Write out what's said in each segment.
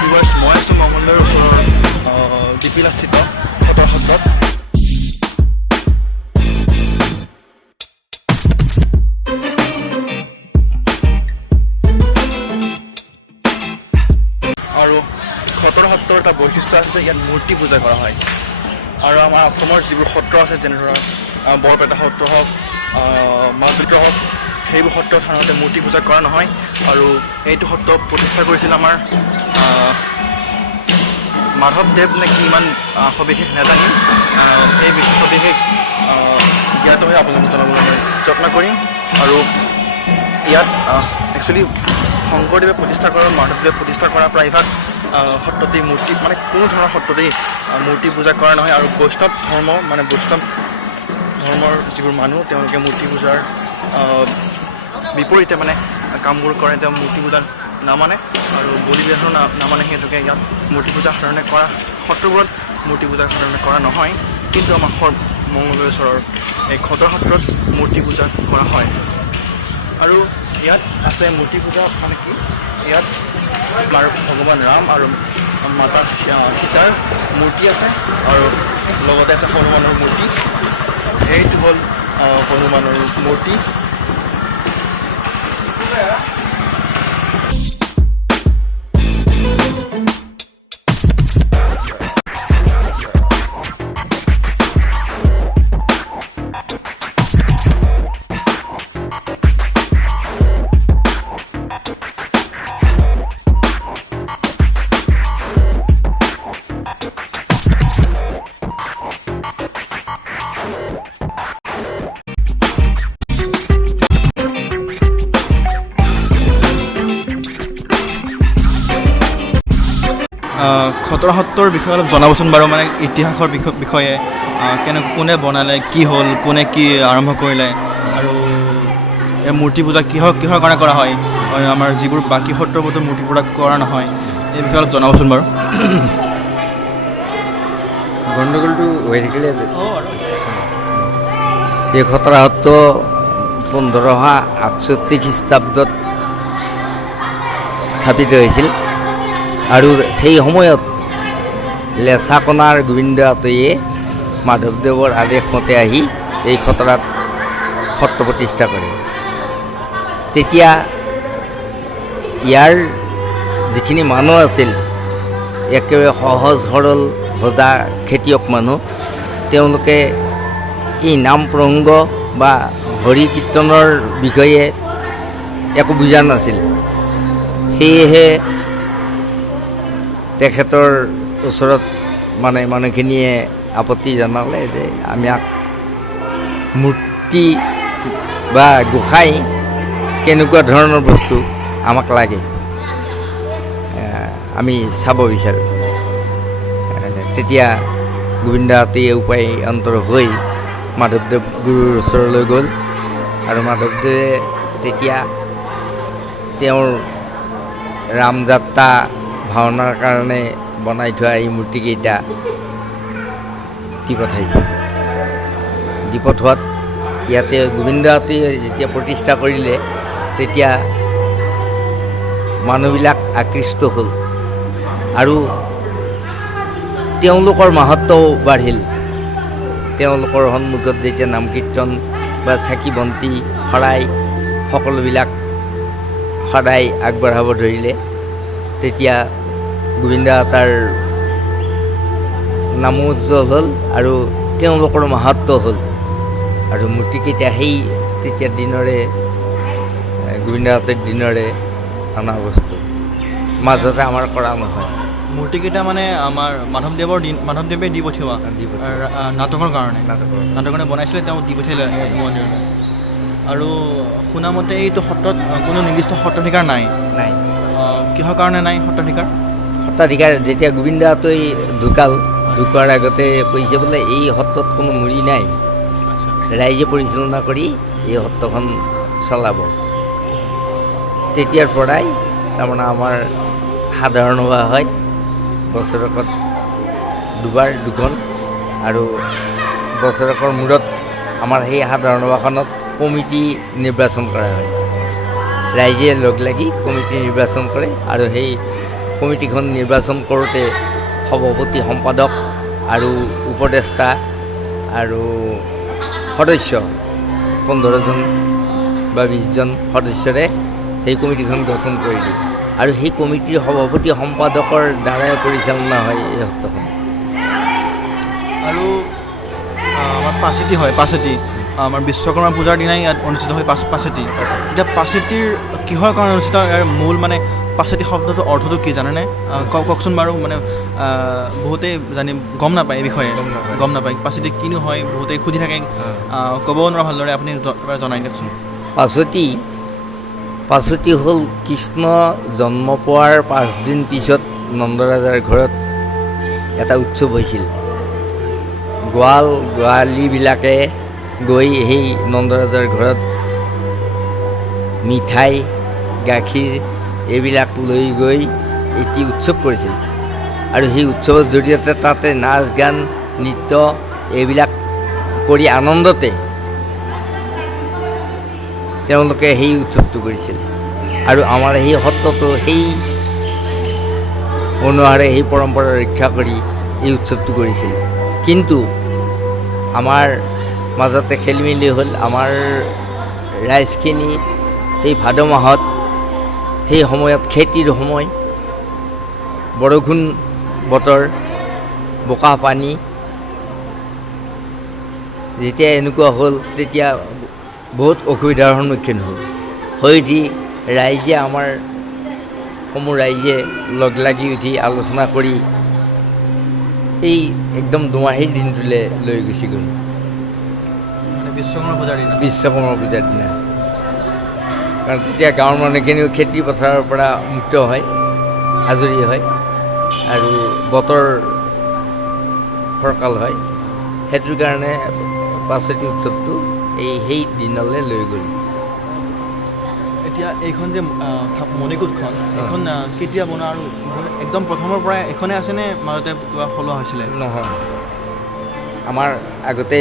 Viewers, মই আছোঁ মংগলদৈৰ ওচৰৰ ডিপিলাস্থিত খটৰা সত্ৰত। আৰু খটৰা সত্ৰৰ এটা বৈশিষ্ট্য আছে যে ইয়াত মূৰ্তি পূজা কৰা হয়। আৰু আমাৰ অসমৰ যিবোৰ সত্ৰ আছে, যেনে ধৰক বৰপেটা সত্ৰ হওক, মাজুলী হওক, সেইবোৰ সত্ৰত সাধাৰণতে মূৰ্তি পূজা কৰা নহয়। আৰু এইটো সত্ৰ প্ৰতিষ্ঠা কৰিছিল আমাৰ মাধৱদেৱ নে কি, ইমান সবিশেষ নাজানিম। এই সবিশেষ জ্ঞাত হৈ আপোনালোকক জনাবলৈ মই যত্ন কৰিম। আৰু ইয়াত একচুৱেলি শংকৰদেৱে প্ৰতিষ্ঠা কৰা, মাধৱদেৱে প্ৰতিষ্ঠা কৰা প্ৰায়ভাগ সত্ৰতেই মূৰ্তি, মানে কোনো ধৰণৰ সত্ৰতেই মূৰ্তি পূজা কৰা নহয়। আৰু বৈষ্ণৱ ধৰ্ম, মানে বৈষ্ণৱ ধৰ্মৰ যিবোৰ মানুহ, তেওঁলোকে মূৰ্তি পূজাৰ বিপৰীতে মানে কামবোৰ কৰে। তেওঁ মূৰ্তি পূজা নামানে আৰু বলি বিধানো নামানে। সেইটোকে ইয়াত মূৰ্তি পূজা সাধাৰণতে কৰা, সত্ৰবোৰত মূৰ্তি পূজা সাধাৰণতে কৰা নহয়। কিন্তু আমাৰ মংগলদৈ ওচৰৰ এই খটৰা সত্ৰত মূৰ্তি পূজা কৰা হয়। আৰু ইয়াত আছে মূৰ্তি পূজা মানে কি, ইয়াত আমাৰ ভগৱান ৰাম আৰু মাতা সীতাৰ মূৰ্তি আছে। আৰু লগতে আছে হনুমানৰ মূৰ্তি। এইটো হ'ল হনুমানৰ মূৰ্তি। খটৰা সত্ৰৰ বিষয়ে অলপ জনাবচোন বাৰু, মানে ইতিহাসৰ বিষয়ে কোনে বনালে, কি হ'ল, কোনে কি আৰম্ভ কৰিলে, আৰু এই মূৰ্তি পূজা কিহৰ কাৰণে কৰা হয়, আমাৰ যিবোৰ বাকী সত্ৰবোৰতো মূৰ্তি পূজা কৰা নহয়, এই বিষয়ে অলপ জনাবচোন বাৰু। গণ্ডগোলটো হৈ থাকিলে এই খটৰা সত্ৰ 1568 খ্ৰীষ্টাব্দত স্থাপিত হৈছিল। আৰু সেই সময়ত লেচাকনাৰ গোবিন্দ আটৈয়ে মাধৱদেৱৰ আদেশমতে আহি এই খটৰাত সত্ৰ প্ৰতিষ্ঠা কৰে। তেতিয়া ইয়াৰ যিখিনি মানুহ আছিল, একেবাৰে সহজ সৰল ভজা খেতিয়ক মানুহ, তেওঁলোকে এই নাম প্ৰসংগ বা হৰি কীৰ্তনৰ বিষয়ে একো বুজা নাছিল। সেয়েহে তেখেতৰ ওচৰত মানে মানুহখিনিয়ে আপত্তি জনালে যে আমাক মূৰ্তি বা গোসাঁই কেনেকুৱা ধৰণৰ বস্তু আমাক লাগে, আমি চাব বিচাৰোঁ। তেতিয়া গোবিন্দ আটৈয়ে উপায় অন্তৰ হৈ মাধৱদেৱ গুৰুৰ ওচৰলৈ গ'ল। আৰু মাধৱদেৱে তেতিয়া তেওঁৰ ৰামযাত্ৰা ভাওনাৰ কাৰণে বনাই থোৱা এই মূৰ্তিকেইটা দি পঠাইছে। দি পঠোৱাত ইয়াতে গোবিন্দ আটৈয়ে যেতিয়া প্ৰতিষ্ঠা কৰিলে, তেতিয়া মানুহবিলাক আকৃষ্ট হ'ল আৰু তেওঁলোকৰ মাহাত্ম্যও বাঢ়িল। তেওঁলোকৰ সন্মুখত যেতিয়া নাম কীৰ্তন বা চাকি বন্তি শৰাই সকলোবিলাক সদায় আগবঢ়াব ধৰিলে, তেতিয়া গোবিন্দ আটৈৰ নামো উজ্জ্বল হ'ল আৰু তেওঁলোকৰ মাহাত্ম্য হ'ল। আৰু মূৰ্তিকেইটা সেই তেতিয়া দিনৰে গোবিন্দ আটৈৰ দিনৰে অনা বস্তু, মাজতে আমাৰ কৰা নহয়। মূৰ্তিকেইটা মানে আমাৰ মাধৱদেৱে দি পঠিওৱা নাটকৰ কাৰণে বনাইছিলে, তেওঁ দি পঠিয়ালে মন্দিৰলৈ। আৰু শুনামতে এইটো সত্ৰত কোনো নিৰ্দিষ্ট সত্ৰাধিকাৰ নাই। কিহৰ কাৰণে নাই সত্ৰাধিকাৰ? সত্ৰাধিকাৰ যেতিয়া গোবিন্দ আটৈ ঢুকোৱাৰ আগতে কৈছে বোলে এই সত্ৰত কোনো মুৰি নাই, ৰাইজে পৰিচালনা কৰি এই সত্ৰখন চলাব। তেতিয়াৰ পৰাই তাৰমানে আমাৰ সাধাৰণ হোৱা হয়, বছৰেকত দুখন, আৰু বছৰেকৰ মূৰত আমাৰ সেই সাধাৰণ সভাখনত কমিটি নিৰ্বাচন কৰা হয়। ৰাইজে লগ লাগি কমিটি নিৰ্বাচন কৰে আৰু সেই কমিটিখন নিৰ্বাচন কৰোঁতে সভাপতি সম্পাদক আৰু উপদেষ্টা আৰু সদস্য 15জন বা 20জন সদস্যৰে সেই কমিটিখন গঠন কৰিলোঁ আৰু সেই কমিটিৰ সভাপতি সম্পাদকৰ দ্বাৰাই পৰিচালনা হয় এই সত্ৰখন। আৰু আমাৰ পাচেতি হয়, পাচেতি আমাৰ বিশ্বকৰ্মা পূজাৰ দিনাই ইয়াত অনুষ্ঠিত হয় পাচেতি। এতিয়া পাচেতিৰ কিহৰ কাৰণে অনুষ্ঠিত ইয়াৰ মূল মানে পাচেতি শব্দটোৰ অৰ্থটো কি জানেনে? কওকচোন বাৰু, মানে বহুতেই গম নাপায় এই বিষয়ে, গম নাপায় পাচেতি কিনো হয়, বহুতেই সুধি থাকে, ক'ব নোৱাৰা ভালদৰে, আপুনি জনাই দিয়কচোন। পাচেতি হ'ল কৃষ্ণ জন্ম পোৱাৰ 5 দিন পিছত নন্দৰাজাৰ ঘৰত এটা উৎসৱ হৈছিল। গোৱালীবিলাকে গৈ সেই নন্দৰাজাৰ ঘৰত মিঠাই, গাখীৰ এইবিলাক লৈ গৈ এটি উৎসৱ কৰিছিল আৰু সেই উৎসৱৰ জৰিয়তে তাতে নাচ গান নৃত্য এইবিলাক কৰি আনন্দতে তেওঁলোকে সেই উৎসৱটো কৰিছিল। আৰু আমাৰ সেই সত্ৰটো সেই অনুসাৰে সেই পৰম্পৰা ৰক্ষা কৰি এই উৎসৱটো কৰিছিল। কিন্তু আমাৰ মাজতে খেলিমেলি হ'ল। আমাৰ ৰাইজখিনি এই ভাদ মাহত, সেই সময়ত খেতিৰ সময়, বৰষুণ বতৰ, বোকা পানী, যেতিয়া এনেকুৱা হ'ল তেতিয়া বহুত অসুবিধাৰ সন্মুখীন হ'ল। হৈ উঠি ৰাইজে, আমাৰ সমূহ ৰাইজে লগ লাগি উঠি আলোচনা কৰি এই একদম দুমাহীৰ দিনটোলৈ লৈ গুচি গ'ল, বিশ্বকৰ্মা পূজাৰ দিনা। কাৰণ তেতিয়া গাঁৱৰ মানুহখিনিও খেতি পথাৰৰ পৰা মুক্ত হয়, আজৰি হয় আৰু বতৰ ফৰকাল হয়। সেইটোৰ কাৰণে পাচেতি উৎসৱটো সেই দিনলৈ লৈ গ'ল। এতিয়া এইখন যে মণিকূটখন, এইখন কেতিয়া বনোৱা আৰু একদম প্ৰথমৰ পৰাই এইখনে আছেনে মাজতে কিবা সলোৱা হৈছিলে? নহয়, আমাৰ আগতে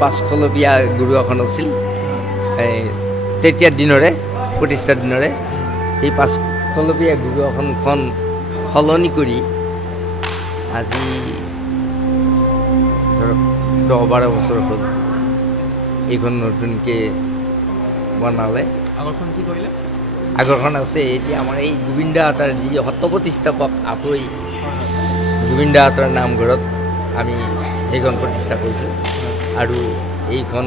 5খলপীয়া গুৰু এখন আছিল, তেতিয়াৰ দিনৰে, প্ৰতিষ্ঠাৰ দিনৰে। সেই 5খলপীয়া গুৰু এখনখন সলনি কৰি আজি ধৰক 10-12 বছৰ হ'ল এইখন নতুনকৈ বনালে। আগৰখন কি কৰিলে? আগৰখন আছে এতিয়া আমাৰ এই গোবিন্দা আটাৰ যি সত্ৰ প্ৰতিষ্ঠাপক আতৈ, গোবিন্দা আটাৰ নামঘৰত আমি সেইখন প্ৰতিষ্ঠা কৰিছোঁ আৰু এইখন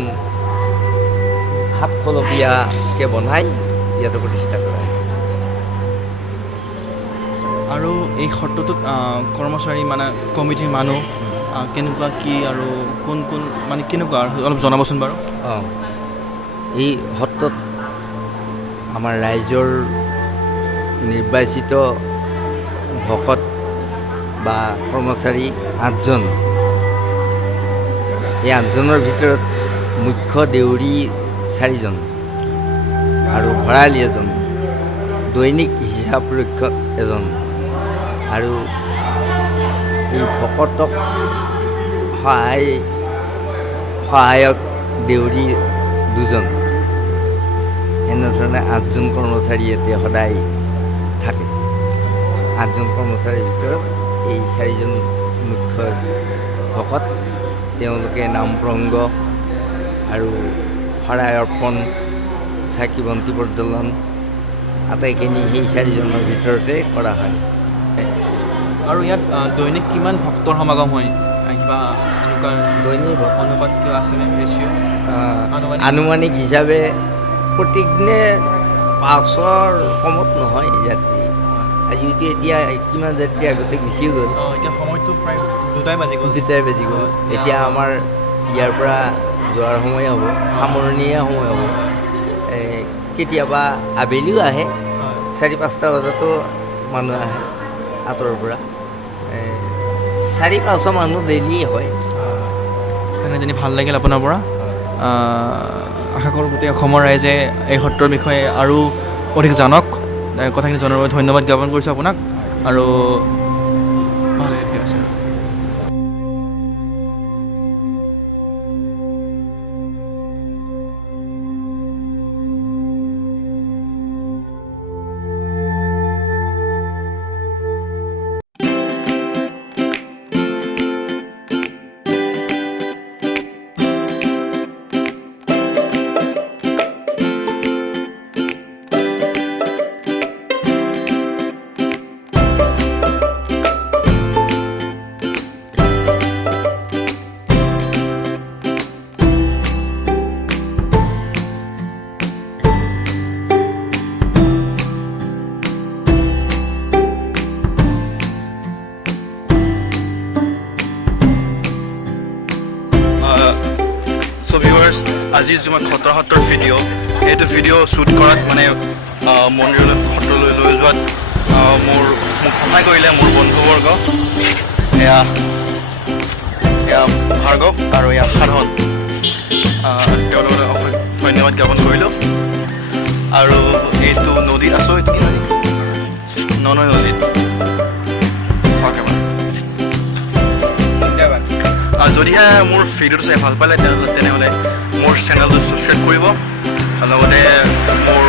7খলপীয়াকৈ বনাই ইয়াতে প্ৰতিষ্ঠা কৰা হৈছে। আৰু এই সত্ৰটোত কৰ্মচাৰী মানে কমিটিৰ মানুহ কেনেকুৱা কি আৰু কোন কোন মানে কেনেকুৱা আৰু অলপ জনাবচোন বাৰু। এই সত্ৰত আমাৰ ৰাইজৰ নিৰ্বাচিত ভকত বা কৰ্মচাৰী 8জন। এই 8জনৰ ভিতৰত মুখ্য দেউৰী 4জন আৰু ভৰালী 1জন, দৈনিক হিচাপ ৰক্ষক 1জন আৰু এই ভকতক সহায়ক দেউৰী 2জন। এনেধৰণে 8জন কৰ্মচাৰী ইয়াতে সদায় থাকে। 8জন কৰ্মচাৰীৰ ভিতৰত এই 4জন মুখ্য ভকত, তেওঁলোকে নাম প্ৰসংগ আৰু শৰাই অৰ্পণ, চাকি বন্তি প্ৰজ্বলন আটাইখিনি সেই 4জনৰ ভিতৰতে কৰা হয়। আৰু ইয়াত দৈনিক কিমান ভক্তৰ সমাগম হয়? কিবা এনেকুৱা দৈনিক অনুপাত কিবা আছেনে, ৰেচিঅ'? আনুমানিক হিচাপে প্ৰতিদিনে 500ৰ কমত নহয় যাত্ৰী। আজিতো এতিয়া কিমান যাত্ৰী আগতে গুচি গ'ল, এতিয়া সময়টো প্ৰায় 2টাই বাজি গ'ল। এতিয়া আমাৰ ইয়াৰ পৰা যোৱাৰ সময় হ'ব, সামৰণীয়া সময় হ'ব। কেতিয়াবা আবেলিও আহে, 4-5টা বজাতো মানুহ আহে আঁতৰৰ পৰা। 400-500 মানুহ ডেইলি হয়। জানি ভাল লাগিল আপোনাৰ পৰা। আশা কৰোঁ গোটেই অসমৰ ৰাইজে এই সত্ৰৰ বিষয়ে আৰু অধিক জানক। কথাখিনি জনাৰ বাবে ধন্যবাদ জ্ঞাপন কৰিছোঁ আপোনাক। আৰু ভালে ঠিক আছে। আজিৰ যি মই খটৰা সত্ৰৰ ভিডিঅ' সেইটো ভিডিঅ' শ্বুট কৰাত মানে মন্দিৰলৈ সত্ৰলৈ লৈ যোৱাত মোক সহায় কৰিলে মোৰ বন্ধুবৰ্গ এয়া ভাৰ্গৱ আৰু এয়া সাধন তেওঁলোকলৈ ধন্যবাদ জ্ঞাপন কৰিলোঁ আৰু এইটো নদীত আছোঁ এইটো ননৈ নদীত যদিহে মোৰ ভিডিঅ'টো চাই ভাল পালে তেনেহ'লে মোৰ চেনেলটো ছাবস্ক্ৰাইব কৰিব লগতে মোৰ